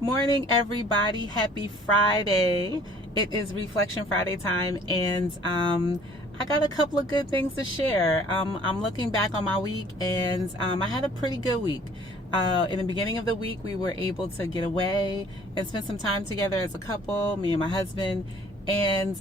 Morning, everybody. Happy Friday. It is Reflection Friday time, and I got a couple of good things to share. I'm looking back on my week, and I had a pretty good week. In the beginning of the week, we were able to get away and spend some time together as a couple, me and my husband, and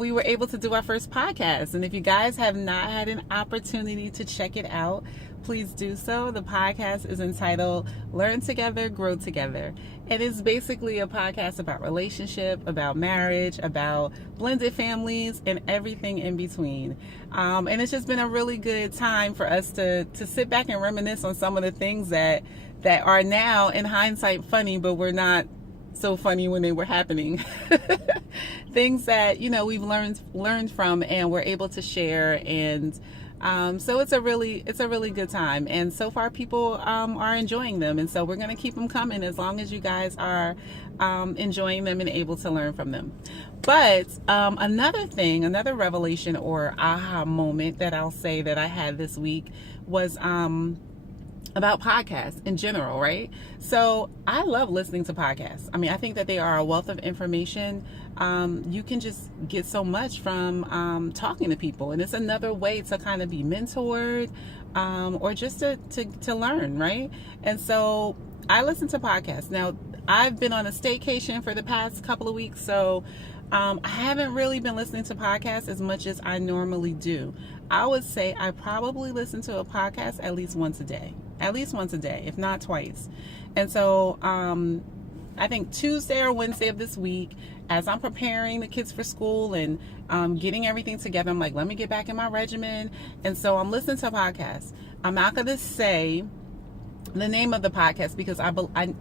we were able to do our first podcast. And if you guys have not had an opportunity to check it out, please do so. The podcast is entitled Learn Together, Grow Together. It is basically a podcast about relationship, about marriage, about blended families, and everything in between. And it's just been a really good time for us to sit back and reminisce on some of the things that are now, in hindsight, funny, but were not so funny when they were happening. Things that we've learned from, and we're able to share. And so it's a really good time, and so far people are enjoying them, and so we're going to keep them coming as long as you guys are enjoying them and able to learn from them. But another revelation or aha moment that I'll say that I had this week was about podcasts in general, right? So I love listening to podcasts. I mean, I think that they are a wealth of information. You can just get so much from talking to people, and it's another way to kind of be mentored or just to learn, right? And so I listen to podcasts. Now, I've been on a staycation for the past couple of weeks, so I haven't really been listening to podcasts as much as I normally do. I would say I probably listen to a podcast at least once a day, if not twice. And so I think Tuesday or Wednesday of this week, as I'm preparing the kids for school and getting everything together, I'm like, let me get back in my regimen. And so I'm listening to a podcast. I'm not going to say the name of the podcast because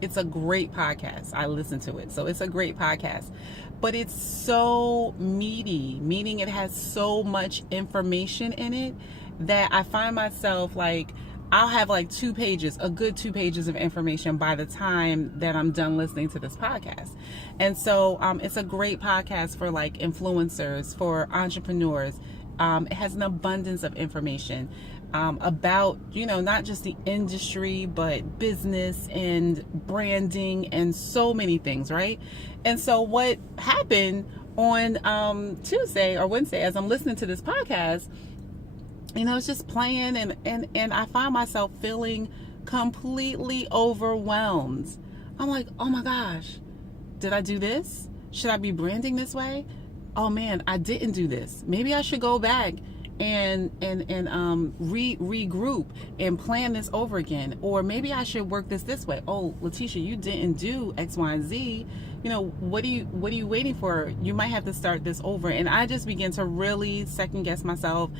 it's a great podcast. I listen to it. So it's a great podcast. But it's so meaty, meaning it has so much information in it that I find myself like, I'll have like a good 2 pages of information by the time that I'm done listening to this podcast. And so it's a great podcast for like influencers, for entrepreneurs. It has an abundance of information about, not just the industry, but business and branding and so many things, right? And so what happened on Tuesday or Wednesday, as I'm listening to this podcast, it's just playing, and I find myself feeling completely overwhelmed. I'm like, oh my gosh, did I do this? Should I be branding this way? Oh man, I didn't do this. Maybe I should go back and regroup and plan this over again. Or maybe I should work this way. Oh, Letitia, you didn't do X, Y, and Z. What are you waiting for? You might have to start this over. And I just begin to really second guess myself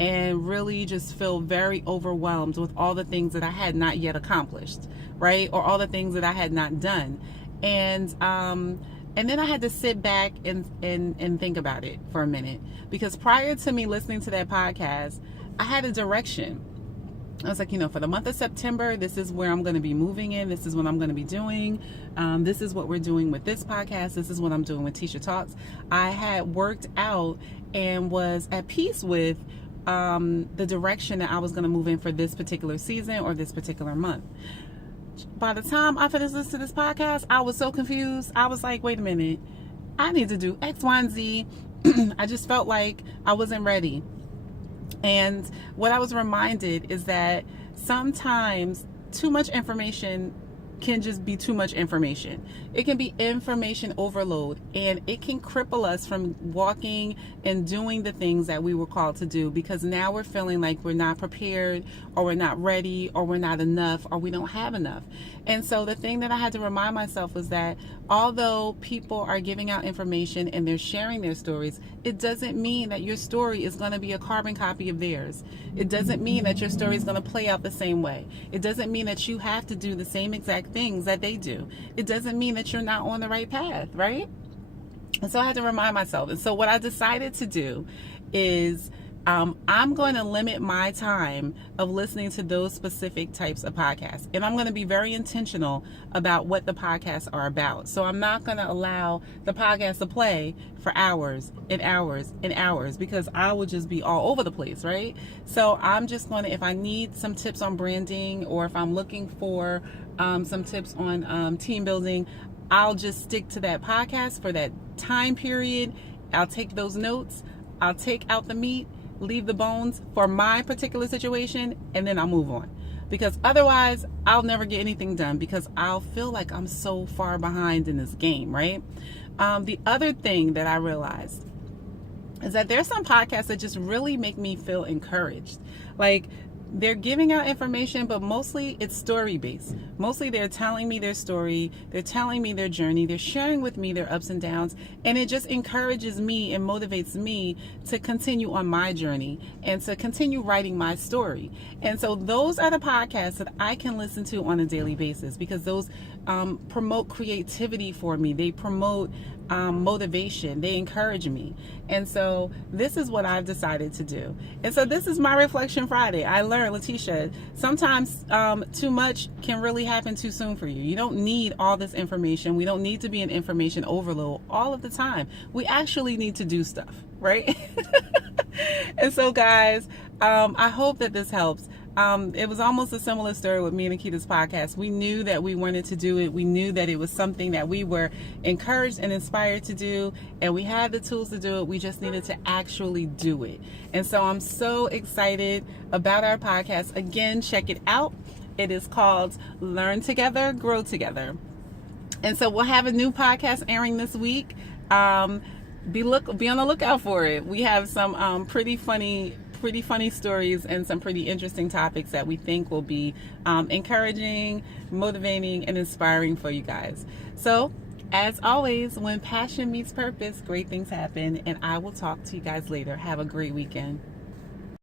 and really just feel very overwhelmed with all the things that I had not yet accomplished, right? Or all the things that I had not done. And then I had to sit back and think about it for a minute, because prior to me listening to that podcast, I had a direction. I was like, for the month of September, this is where I'm going to be moving in. This is what I'm going to be doing. This is what we're doing with this podcast. This is what I'm doing with Tisha Talks. I had worked out and was at peace with the direction that I was going to move in for this particular season or this particular month. By the time I finished listening to this podcast, I was so confused. I was like, wait a minute, I need to do X, Y, and Z. I just felt like I wasn't ready. And what I was reminded is that sometimes too much information can just be too much information. It can be information overload, and it can cripple us from walking and doing the things that we were called to do, because now we're feeling like we're not prepared, or we're not ready, or we're not enough, or we don't have enough. And so the thing that I had to remind myself was that although people are giving out information and they're sharing their stories, it doesn't mean that your story is going to be a carbon copy of theirs. It doesn't mean that your story is going to play out the same way. It doesn't mean that you have to do the same exact things that they do. It doesn't mean that you're not on the right path, right? And so I had to remind myself. And so what I decided to do is I'm going to limit my time of listening to those specific types of podcasts. And I'm going to be very intentional about what the podcasts are about. So I'm not going to allow the podcast to play for hours and hours and hours, because I would just be all over the place, right? So I'm just going to, if I need some tips on branding, or if I'm looking for some tips on team building, I'll just stick to that podcast for that time period. I'll take those notes, I'll take out the meat, leave the bones for my particular situation, and then I'll move on. Because otherwise, I'll never get anything done because I'll feel like I'm so far behind in this game, right? The other thing that I realized is that there's some podcasts that just really make me feel encouraged. Like, they're giving out information, but mostly it's story based. Mostly they're telling me their story, they're telling me their journey, they're sharing with me their ups and downs, and it just encourages me and motivates me to continue on my journey and to continue writing my story. And so those are the podcasts that I can listen to on a daily basis because those promote creativity for me. They promote motivation. They encourage me. And so this is what I've decided to do. And so this is my Reflection Friday. I learned, Letitia, sometimes too much can really happen too soon for you. You don't need all this information. We don't need to be an information overload all of the time. We actually need to do stuff, right? And so guys, I hope that this helps. It was almost a similar story with me and Nikita's podcast. We knew that we wanted to do it. We knew that it was something that we were encouraged and inspired to do, and we had the tools to do it. We just needed to actually do it. And so I'm so excited about our podcast. Again, check it out. It is called Learn Together, Grow Together. And so we'll have a new podcast airing this week. Be on the lookout for it. We have some pretty funny stories and some pretty interesting topics that we think will be encouraging, motivating, and inspiring for you guys. So, as always, when passion meets purpose, great things happen, and I will talk to you guys later. Have a great weekend.